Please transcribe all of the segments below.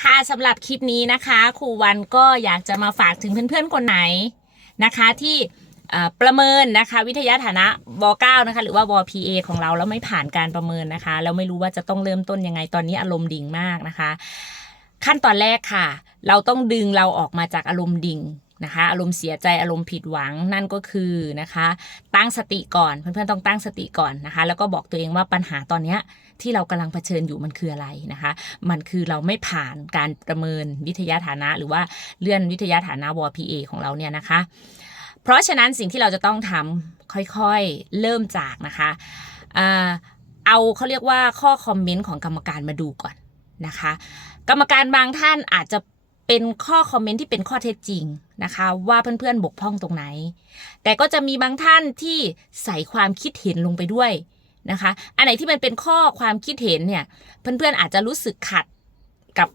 ค่ะสำหรับคลิปนี้นะคะครูวันก็อยากจะมาฝากถึงเพื่อนๆคนไหนนะคะที่ประเมินนะคะวิทยาฐานะว9นะคะหรือว่าว PA ของเราแล้วไม่ผ่านการประเมินนะคะแล้วไม่รู้ว่าจะต้องเริ่มต้นยังไงตอนนี้อารมณ์ดิ่งมากนะคะ ขั้นตอนแรกค่ะ เราต้องดึงเราออกมาจากอารมณ์ดิ่ง นะคะ อารมณ์เสียใจอารมณ์ผิดหวังนั่นก็คือนะคะ ตั้งสติก่อนเพื่อนๆต้องตั้งสติก่อนนะคะ แล้วก็บอกตัวเองว่าปัญหาตอนเนี้ยที่เรากำลังเผชิญอยู่มันคืออะไรนะคะ มันคือเราไม่ผ่านการประเมินวิทยาฐานะ หรือว่าเลื่อนวิทยาฐานะว PA ของเราเนี่ยนะคะ เพราะฉะนั้นสิ่งที่เราจะต้องทำค่อยๆเริ่มจากนะคะเอาเขาเรียกว่าข้อคอมเมนต์ของกรรมการมาดูก่อนนะคะ กรรมการบางท่านอาจจะ เป็นข้อคอมเมนต์ที่เป็นข้อเท็จจริงนะคะ ว่าเพื่อนๆบกพร่องตรงไหน แต่ก็จะมีบางท่านที่ใส่ความคิดเห็นลงไปด้วยนะคะ อันไหนที่มันเป็นข้อความคิดเห็นเนี่ยเพื่อนๆอาจจะรู้สึกขัดกับ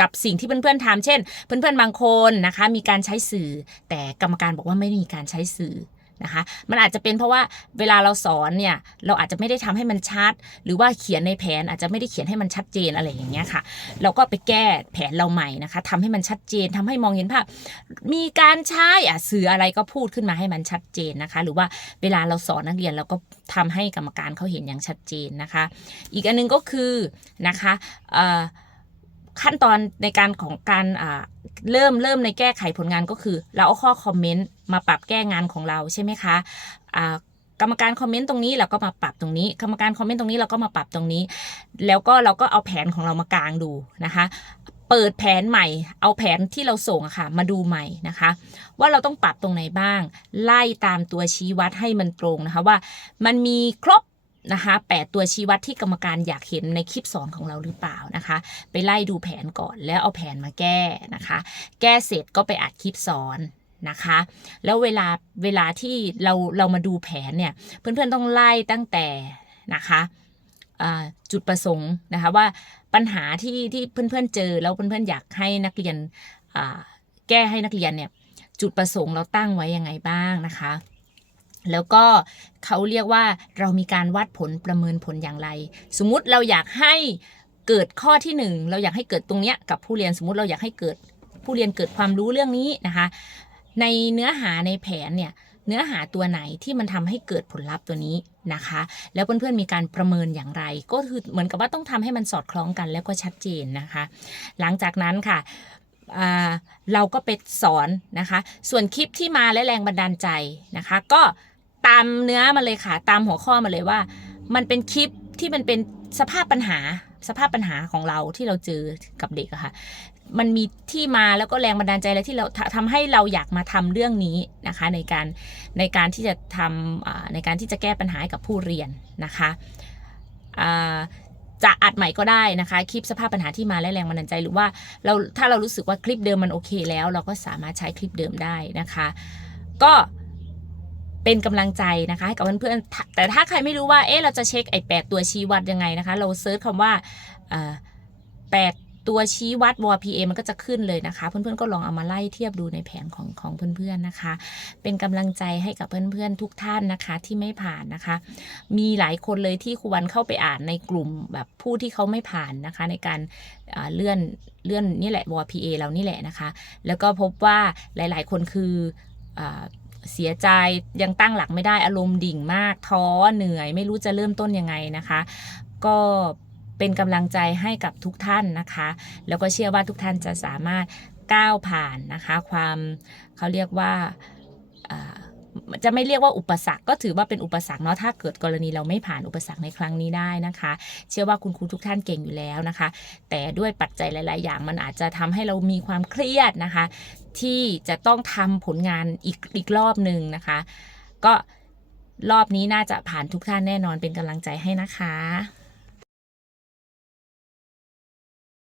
กับสิ่งที่เพื่อนๆทำเช่น เพื่อนๆบางคนนะคะ มีการใช้สื่อ แต่กรรมการบอกว่าไม่มีการใช้สื่อ นะคะ มันอาจจะเป็นเพราะว่าเวลาเราสอนเนี่ยเราอาจจะไม่ได้ทำให้มันชัด หรือว่าเขียนในแผนอาจจะไม่ได้เขียนให้มันชัดเจนอะไรอย่างเงี้ยค่ะ เราก็ไปแก้แผนเราใหม่นะคะทำให้มันชัดเจนทำให้มองเห็นภาพ มีการใช้อะสื่ออะไรก็พูดขึ้นมาให้มันชัดเจนนะคะ หรือว่าเวลาเราสอนนักเรียนเราก็ทำให้กรรมการเขาเห็นอย่างชัดเจนนะคะ อีกอันหนึงก็คือนะคะขั้นตอนในการของการเริ่มเริ่มในแก้ไขผลงานก็คือ เราเอาข้อคอมเมนต์ มาปรับแก้งานของเราใช่ไหมคะกรรมการคอมเมนต์ตรงนี้เราก็มาปรับตรงนี้ กรรมการคอมเมนต์ตรงนี้เราก็มาปรับตรงนี้ แล้วก็เราก็เอาแผนของเรามากางดูนะคะ เปิดแผนใหม่ เอาแผนที่เราส่งอะค่ะ มาดูใหม่นะคะ ว่าเราต้องปรับตรงไหนบ้าง ไล่ตามตัวชี้วัดให้มันตรงนะคะว่ามันมีครบนะคะแปดตัวชี้วัดที่กรรมการอยากเห็นในคลิปสอนของเราหรือเปล่านะคะ ไปไล่ดูแผนก่อนแล้วเอาแผนมาแก้นะคะ แก้เสร็จก็ไปอัดคลิปสอน นะคะ แล้วเวลาเวลาที่เราเรามาดูแผนเนี่ย เพื่อนๆต้องไล่ตั้งแต่นะคะจุดประสงค์นะคะว่าปัญหาที่ที่เพื่อนๆเจอแล้วเพื่อนๆอยากให้นักเรียนแก้ให้นักเรียนเนี่ยจุดประสงค์เราตั้งไว้ยังไงบ้างนะคะ แล้วก็เขาเรียกว่าเรามีการวัดผลประเมินผลอย่างไร สมมุติเราอยากให้เกิดข้อที่หนึ่งเราอยากให้เกิดตรงเนี้ยกับผู้เรียนสมมุติเราอยากให้เกิดผู้เรียนเกิดความรู้เรื่องนี้นะคะ ในเนื้อหาในแผนเนี่ยเนื้อหาตัวไหนที่มันทำให้เกิดผลลัพธ์ตัวนี้นะคะ แล้วเพื่อนๆมีการประเมินอย่างไร ก็คือเหมือนกับว่าต้องทำให้มันสอดคล้องกันแล้วก็ชัดเจนนะคะ หลังจากนั้นค่ะเราก็ไปสอนนะคะ ส่วนคลิปที่มาและแรงบันดาลใจนะคะ ก็ตามเนื้อมาเลยค่ะ ตามหัวข้อมาเลยว่า มันเป็นคลิปที่มันเป็นสภาพปัญหาสภาพปัญหาของเราที่เราเจอกับเด็กอะค่ะ มันมีที่มาแล้วก็แรงบันดาลใจอะไรที่เราททำให้เราอยากมาทำเรื่องนี้นะคะ ในการในการที่จะทำในการที่จะแก้ปัญหากับผู้เรียนนะคะจะอัดใหม่ก็ได้นะคะ คลิปสภาพปัญหาที่มาและแรงบันดาลใจหรือว่าเราถ้าเรารู้สึกว่าคลิปเดิมมันโอเคแล้ว เราก็สามารถใช้คลิปเดิมได้นะคะ ก็เป็นกำลังใจนะคะให้กับเพื่อนๆแต่ถ้าใครไม่รู้ว่าเอ๊ะเราจะเช็คไอ้แปดตัวชี้วัดยังไงนะคะ เราเซิร์ชคำว่าแปด ตัวชี้วัด WPA มันก็จะขึ้นเลยนะคะ เพื่อนๆก็ลองเอามาไล่เทียบดูในแผนของของเพื่อนๆนะคะ เป็นกำลังใจให้กับเพื่อนๆทุกท่านนะคะที่ไม่ผ่านนะคะ มีหลายคนเลยที่ครูวันเข้าไปอ่านในกลุ่มแบบผู้ที่เขาไม่ผ่านนะคะ ในการเลื่อนเลื่อนนี่แหละ WPA เรานี่แหละนะคะ แล้วก็พบว่าหลายๆคนคืออเสียใจยังตั้งหลักไม่ได้อารมณ์ดิ่งมากท้อเหนื่อย ไม่รู้จะเริ่มต้นยังไงนะคะ ก็ เป็นกำลังใจให้กับทุกท่านนะคะ แล้วก็เชื่อว่าทุกท่านจะสามารถก้าวผ่านนะคะความเขาเรียกว่าจะไม่เรียกว่าอุปสรรคก็ถือว่าเป็นอุปสรรคเนาะถ้าเกิดกรณีเราไม่ผ่านอุปสรรคในครั้งนี้ได้นะคะ เชื่อว่าคุณครูทุกท่านเก่งอยู่แล้วนะคะ แต่ด้วยปัจจัยหลาย ๆ อย่างมันอาจจะทำให้เรามีความเครียดนะคะ ที่จะต้องทำผลงานอีกอีกรอบหนึ่งนะคะ ก็รอบนี้น่าจะผ่านทุกท่านแน่นอนเป็นกำลังใจให้นะคะ